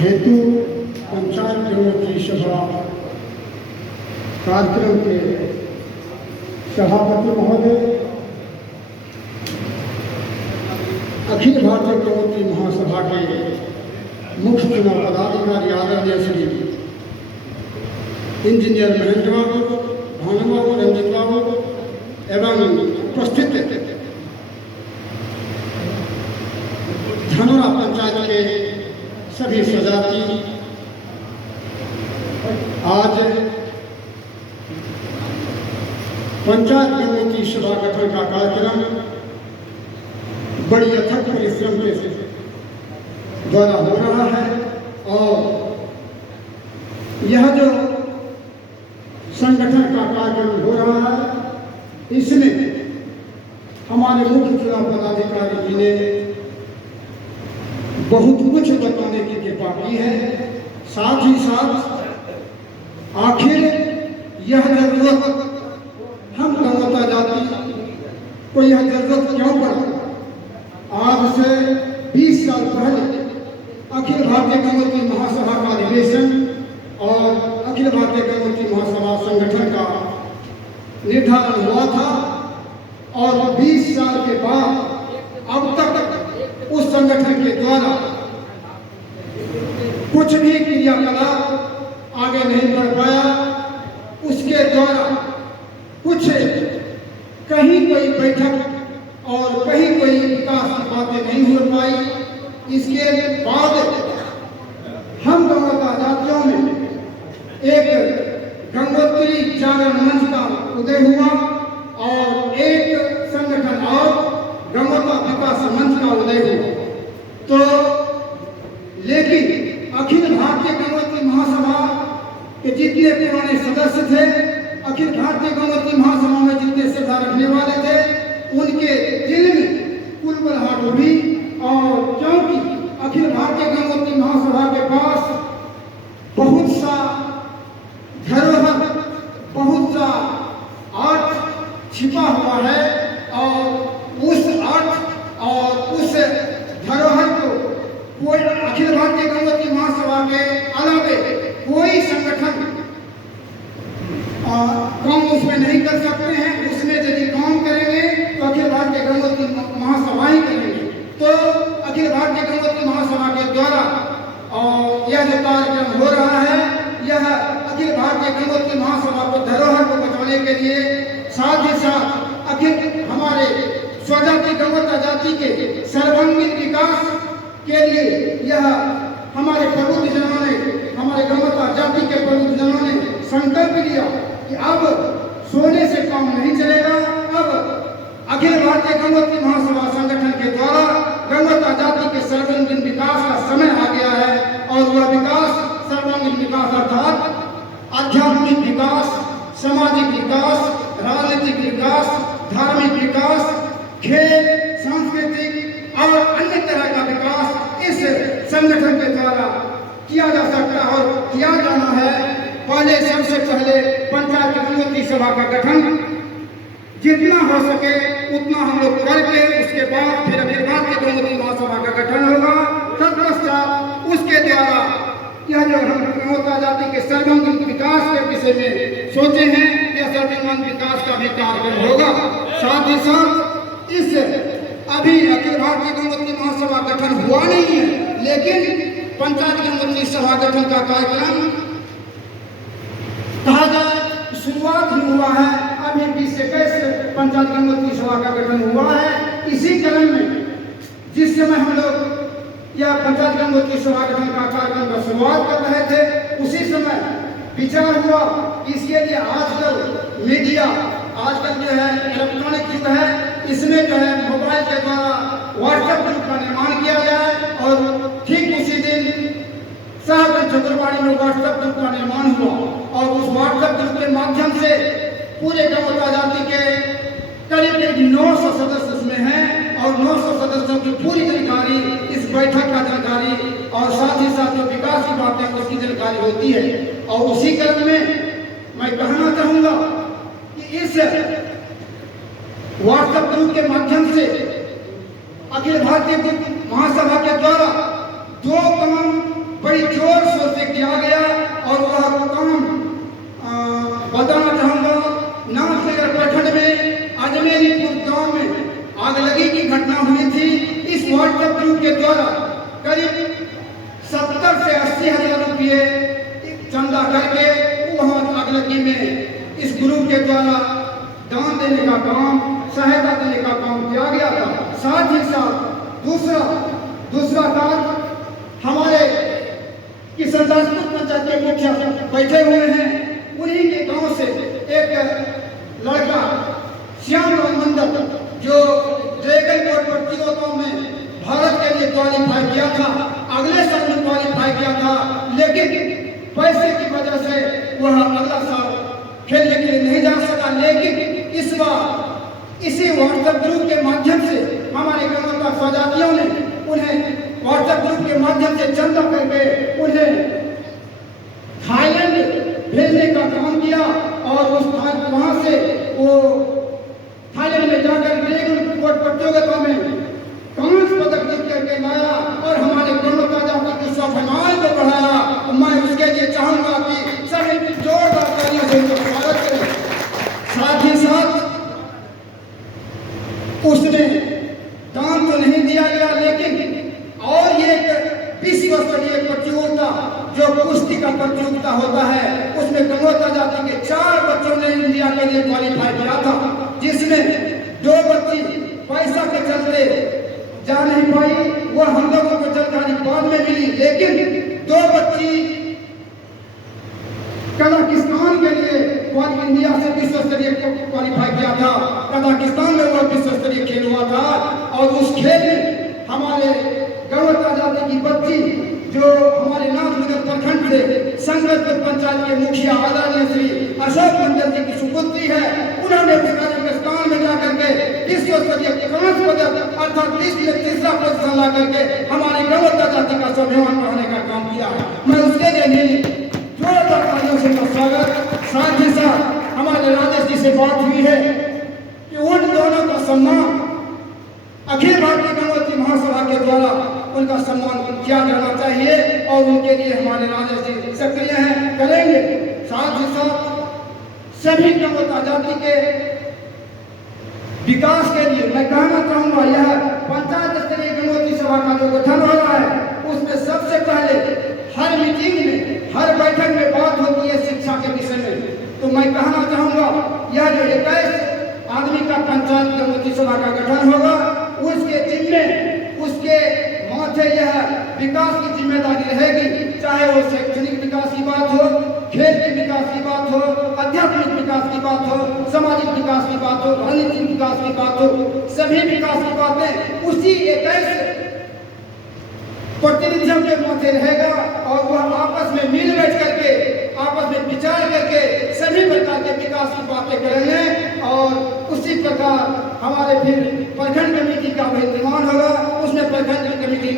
हेतु पंचायत समिति सभा कार्यक्रम के सभापति महोदय, अखिल भारतीय प्रवृत्ति महासभा के मुख्य चुनाव पदाधिकारी आदरणीय श्री इंजीनियर महेंद्र बाबू, भानु बाबू, रंजित बाबू एवं उपस्थित धनोरा पंचायत के सभी सजाती, आज पंचायत समिति सभा गठन का कार्यक्रम बड़ी अथक परिश्रम के द्वारा हो रहा है और यह जो संगठन का कार्यक्रम हो रहा है इसमें हमारे मुख्य चुनाव पदाधिकारी जी ने बहुत कुछ बताने की कृपा की है। साथ ही साथ आखिर यह जरूरत हम गंगोता जाति को यह जरूरत क्यों पड़ा। आज से 20 साल पहले अखिल भारतीय गंगोत्री महासभा का अधिवेशन और अखिल भारतीय गंगोत्री महासभा संगठन का निर्धारण हुआ था और 20 साल के बाद अब तक उस संगठन के द्वारा कुछ भी क्रियाकलाप आगे नहीं बढ़ पाया। उसके द्वारा कुछ कहीं कोई बैठक और कहीं कोई विकास की बातें नहीं हो पाई। इसके बाद हम गंगोता जातियों में एक गंगोत्री जागरण मंच का उदय हुआ और एक संगठन और गंगोता विकास मंच का उदय हुआ। तो लेकिन अखिल भारतीय गंगोत्री महासभा के जितने पुराने सदस्य थे, अखिल भारतीय गंगोत्री महासभा में जितने श्रद्धा रखने वाले थे, उनके दिल में कुलबुलाहट हुई। और क्योंकि अखिल भारतीय गंगोत्री महासभा के पास बहुत सा धरोहर, बहुत सा अर्थ छिपा हुआ है और उस अर्थ और उस धरोहर को कोई अखिल भारतीय गंगोत्री महासभा के अलावे कोई संगठन काम उसमें नहीं कर सकते हैं। उसमें यदि काम करेंगे तो अखिल भारतीय गंगोत्री महासभा ही करेंगे। तो अखिल भारतीय गंगोत्री महासभा के द्वारा और यह जो कार्यक्रम हो रहा है, यह अखिल भारतीय गंगोत्री महासभा को धरोहर को बचाने के लिए, साथ ही साथ अखिल हमारे स्वजाति गंगोता जाति के सर्वांगीण विकास के लिए यह हमारे प्रबुद्धजनों ने, हमारे गंगोता जाति के प्रबुद्धजनों ने संकल्प लिया कि अब सोने से काम नहीं चलेगा। अब अखिल भारतीय गंगोत्री महासभा संगठन के द्वारा गंगोता जाति के सर्वांगीण विकास का समय आ गया है और वह विकास, सर्वांगीण विकास अर्थात आध्यात्मिक विकास, सामाजिक विकास, राजनीतिक विकास, धार्मिक विकास, खेल, सांस्कृतिक और अन्य तरह का विकास इस संगठन के द्वारा किया जा सकता है और किया जाना है। पहले सबसे पहले पंचायत समिति सभा का गठन जितना हो सके उतना हम लोग करके उसके बाद फिर अखिल भारतीय गंगोत्री महासभा का गठन होगा। तत्पश्चात उसके द्वारा यह जो हम गंगोता जाति के सर्वांगीण विकास के विषय में सोचे हैं, यह सर्वांगीण विकास का भी कार्यक्रम होगा। साथ ही साथ इस अभी अखिल भारतीय गंगोत्री महासभा गठन हुआ नहीं है, लेकिन पंचायत गंगोत्री सभा गठन का कार्यक्रम कहा जाए शुरुआत ही हुआ है। अभी 2021 पंचायत गंगोत्री सभा का गठन हुआ है। इसी क्रम में जिस समय हम लोग यह पंचायत गंगोत्री सभा गठन का कार्यक्रम का शुरुआत कर रहे थे, उसी समय विचार हुआ। इसके लिए आजकल मीडिया, आजकल जो है इलेक्ट्रॉनिक युग है, इसमें जो है मोबाइल के द्वारा व्हाट्सएप ग्रुप का निर्माण किया जाए और ठीक उसी दिन साहब चतुर्बाड़ी में व्हाट्सएप ग्रुप का निर्माण हुआ और उस व्हाट्सएप ग्रुप के माध्यम से पूरे गंगोता जाति के करीब 900 सदस्य इसमें हैं और 900 सदस्यों की पूरी जानकारी, इस बैठक का जानकारी और साथ ही साथ जो विकास की बातें उसकी जानकारी होती है। और उसी क्रम में मैं कहना चाहूँगा कि इस व्हाट्सएप ग्रुप के माध्यम से अखिल भारतीय महासभा के द्वारा दो काम बड़ी के द्वारा करीब 70 से 80 हजार रुपये चंदा करके वहाँ अगलगी में इस ग्रुप के द्वारा दान देने का काम, सहायता देने का काम किया गया था। साथ ही साथ दूसरा काम हमारे किशनदासपुर पंचायत के मुखिया बैठे हुए हैं, उन्हीं के गांव से एक लड़का श्यामलाल मंडल जो ड्रैगन बोट प्रतियोगिता में भारत के लिए क्वालिफाई किया था, अगले साल में क्वालिफाई किया था, लेकिन पैसे की वजह से वह अगला साल खेलने के लिए नहीं जा सका। लेकिन इस बार इसी व्हाट्सएप ग्रुप के माध्यम से हमारे गांव का स्वजातियों ने उन्हें व्हाट्सएप ग्रुप के माध्यम से चंदा करके उन्हें थाईलैंड भेजने का काम किया और वहां से वो थाईलैंड में जाकर ड्रैगन बोट प्रतियोगिता में कांस्य पदक जीत करके लाया और हमारे गणतंत्र जाति के स्वाभिमान को बढ़ाया। मैं उसके लिए चाहूंगा कि सभी जोरदार तालियों से उनका स्वागत करें। साथ ही साथ उसने दान तो नहीं दिया गया, लेकिन और ये विश्व स्तरीय प्रतियोगिता जो कुश्ती का प्रतियोगिता होता है उसमें गणतंत्र जाति के 4 बच्चों ने इंडिया के लिए क्वालिफाई किया था, जिसमें 2 बच्ची पैसा के चलते जा नहीं पाई। वह हम लोगों को जानकारी बाद में मिली, लेकिन 2 बच्ची कजाकिस्तान के लिए इंडिया से विश्व स्तरीय क्वालिफाई किया था। कजाकिस्तान में वह विश्व स्तरीय खेल हुआ था और उस खेल में हमारे गणतंत्र जाति की बच्ची जो हमारे नाथनगर प्रखंड से संगतपुर पंचायत के मुखिया आदरणीय श्री अशोक मंडल जी की सुपुत्री है, उन्होंने कजाकिस्तान में जाकर के विश्व स्तरीय कांस्य पदक अर्थात विश्व में 3रा पोजीशन ला करके हमारी गणतंत्र जाति का स्वाभिमान बढ़ाने का काम किया है। मैं उसके लिए जोरदार तालियों से स्वागत। साथ ही साथ हमारे राजेश जी से बात हुई है कि उन दोनों का सम्मान अखिल भारतीय गणतंत्र महासभा के द्वारा उनका सम्मान किया जाना चाहिए और उनके लिए हमारे राजेश जी सक्रिय हैं, करेंगे। साथ ही साथ सभी गणतंत्र जाति के विकास के लिए मैं कहना चाहूंगा, यह पंचायत स्तरीय गणतंत्र सभा का जो गठन हो रहा है उसमें सबसे पहले हर मीटिंग में, हर बैठक में बात होती है शिक्षा के विषय में। तो मैं कहना चाहूंगा यह जो 21 आदमी का पंचायत गणतंत्र सभा का गठन होगा उसके जिम्मे, उसके माथे यह विकास की जिम्मेदारी रहेगी, चाहे वो शैक्षणिक विकास की बात हो, खेल के विकास की बात हो, आध्यात्मिक विकास की बात हो, सामाजिक विकास की बात हो, राजनीतिक विकास की बात हो, सभी विकास की बातें उसी 21 प्रतिनिधियों के माथे रहेगा और वह आपस में मिल बैठ करके, आपस में विचार करके सभी प्रकार के विकास की बातें करेंगे और उसी प्रकार हमारे फिर प्रखंड कमेटी का भी निर्माण होगा, उसमें प्रखंड कमेटी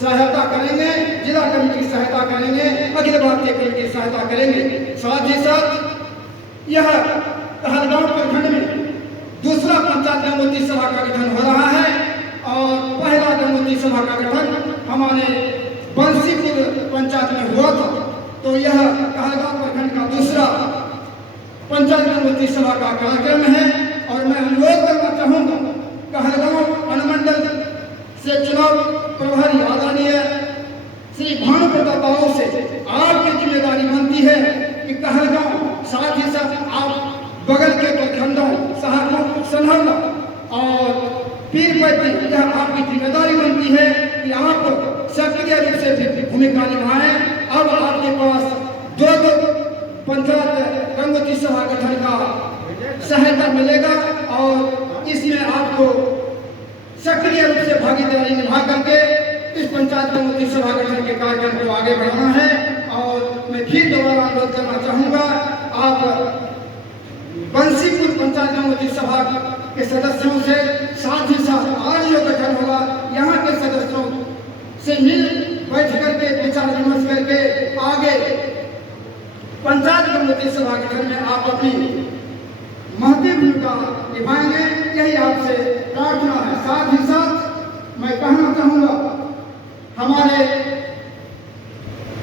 सहायता करेंगे, जिला कमेटी सहायता करेंगे, अखिल भारतीय कमेटी सहायता करेंगे। साथ ही साथ यह कहलगांव प्रखंड में दूसरा पंचायत गणतंत्र सभा का गठन हो रहा है और पहला गणतंत्र सभा का गठन हमारे बंसीपुर पंचायत में हुआ था। तो यह कहलगांव प्रखंड का दूसरा पंचायत गणतंत्र सभा का कार्यक्रम है और मैं अनुरोध करना चाहूंगा कहलगांव अनुमंडल से चुनाव प्रभारी आदरणीय श्री भानु प्रताप बाबू से आपकी जिम्मेदारी बनती है कि कहलगांव, साथ ही साथ आप बगल के प्रखंडों सहारनपुर, सनहरला और पीरपैती, यह आपकी जिम्मेदारी बनती है कि आप सक्रिय रूप से भूमिका निभाएं। अब आपके पास 2 पंचायत गणतंत्र सभा गठन का सहायता मिलेगा और इसमें आपको सक्रिय रूप से भागीदारी निभा करके इस पंचायत गणतंत्र सभा गठन के कार्यक्रम को आगे बढ़ाना है। और मैं फिर दोबारा अनुरोध करना चाहूंगा, आप बंसीपुर पंचायत गणतंत्र सभा के सदस्यों से, साथ ही साथ आज जो गठन होगा यहाँ के सदस्यों से मिल बैठ करके विचार विमर्श करके आगे पंचायत गणतंत्र सभा गठन में आप अपनी महत्वपूर्ण भूमिका निभाएंगे, यही आपसे प्रार्थना है। साथ ही साथ मैं कहना चाहूंगा हमारे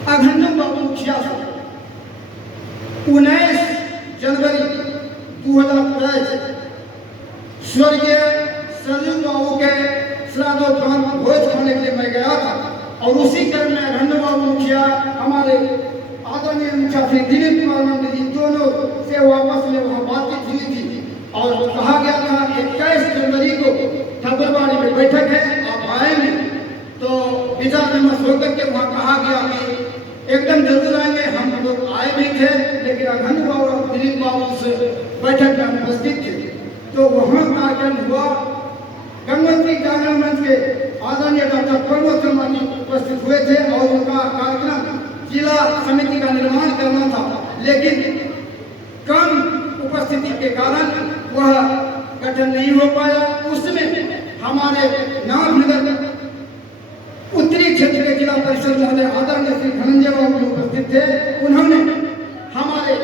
अघंजन बाबू मुखिया से 19 जनवरी 2023 स्वर्गीय सरजू बाबू के श्राद्धोपरांत भोज खाने के लिए मैं अच्छा श्री दिलीप कुमार नंद जी दोनों से वापस में वहाँ बातचीत हुई थी और कहा गया था 21 जनवरी को ठाकुरबाड़ी में बैठक है, आप आएंगे। तो विचार विमर्श होकर के वहाँ कहा गया कि एकदम जरूर आएंगे। हम लोग आए भी थे, लेकिन अघन बाबू और दिलीप बाबू उस बैठक में उपस्थित थे। तो वहाँ कार्यक्रम हुआ। गंगोत्री जागरण मंच के आदरणीय डॉक्टर प्रमोद शर्मा जी उपस्थित हुए थे और उनका कार्यक्रम जिला समिति का निर्माण करना था, लेकिन कम उपस्थिति के कारण वह गठन नहीं हो पाया। उसमें हमारे नामनगर उत्तरी क्षेत्र के जिला परिषद महोदय आदरणीय श्री धनंजय बाबू उपस्थित थे। उन्होंने हमारे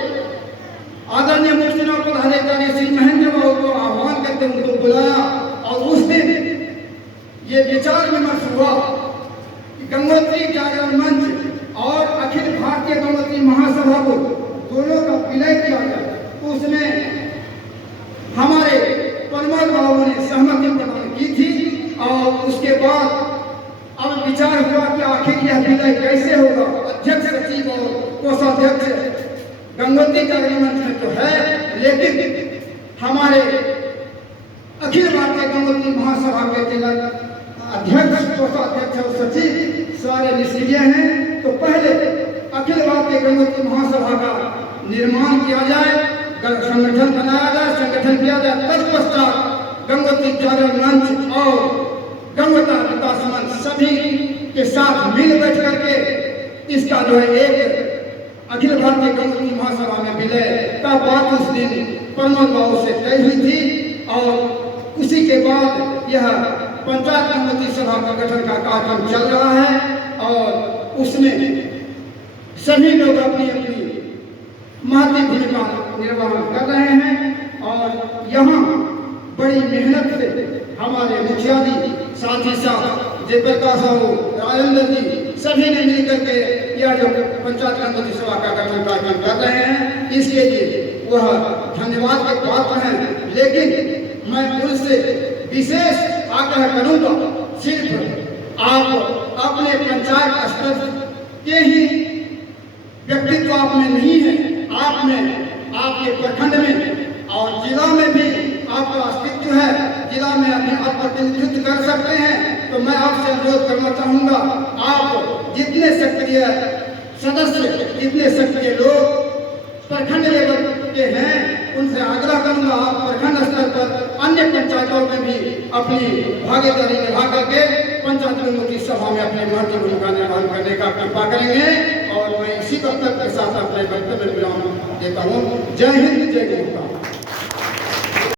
आदरणीय मुख्य चुनाव पदाधिकारी श्री महेंद्र बाबू को आह्वान करके उनको बुलाया और उस दिन ये विचार विमर्श हुआ कि गंगोत्री जागरण मंच और अखिल भारतीय गंगोत्री महासभा को दोनों का विलय किया जाए। तो उसमें हमारे प्रमोद बाबू ने सहमति प्रदान की थी और उसके बाद अब विचार हुआ कि आखिर यह विलय कैसे होगा। अध्यक्ष सचिव और कोषाध्यक्ष गंगोत्री जागरण मंच में तो है, लेकिन हमारे अखिल भारतीय गंगोत्री महासभा के जिला अध्यक्ष, कोषाध्यक्ष और सचिव सारे निष्क्रिय हैं। तो पहले अखिल भारतीय गंगोत्री महासभा का निर्माण किया जाए, संगठन बनाया जाए, संगठन किया जाए। तत्पश्चात गंगोत्री जागरण मंच और गंगोता विकास मंच सभी के साथ मिल बैठ करके इसका जो है एक अखिल भारतीय गंगोत्री महासभा में विलय का बात उस दिन प्रमोद बाबू से तय हुई थी और उसी के बाद यह पंचायत गंगोत्री सभा का गठन का कार्यक्रम चल रहा है और उसमें सभी लोग अपनी अपनी महती भूमिका निर्वहन कर रहे हैं। और यहाँ बड़ी मेहनत से हमारे मुखिया जी, साथ ही साथ जयप्रकाश बाबू, राजेंद्र जी सभी ने मिलकर के यह जो पंचायत गंगोत्री सभा का गठन कार्यक्रम कर रहे हैं, इसके लिए वह धन्यवाद के पात्र हैं। लेकिन मैं उनसे विशेष आग्रह करूंगा, सिर्फ आप अपने पंचायत स्तर के ही व्यक्तित्व आप में नहीं है, आप में, आपके प्रखंड में और जिला में भी आपका अस्तित्व है। जिला में अपने आप प्रतिनिधित्व कर सकते हैं। तो मैं आपसे अनुरोध करना चाहूँगा, आप जितने सक्रिय सदस्य, जितने सक्रिय लोग प्रखंड लेवल के हैं, उनसे आग्रह करूँगा आप प्रखंड स्तर पर अन्य पंचायतों में भी अपनी भागीदारी निभा करके पंचायत गंगोत्री सभा में अपनी महत्वपूर्ण भूमिका निर्वहन करने का कृपा करेंगे। और मैं इसी वक्तव्य के साथ अपने वक्तव्य विराम देता हूँ। जय हिंद, जय गंगा।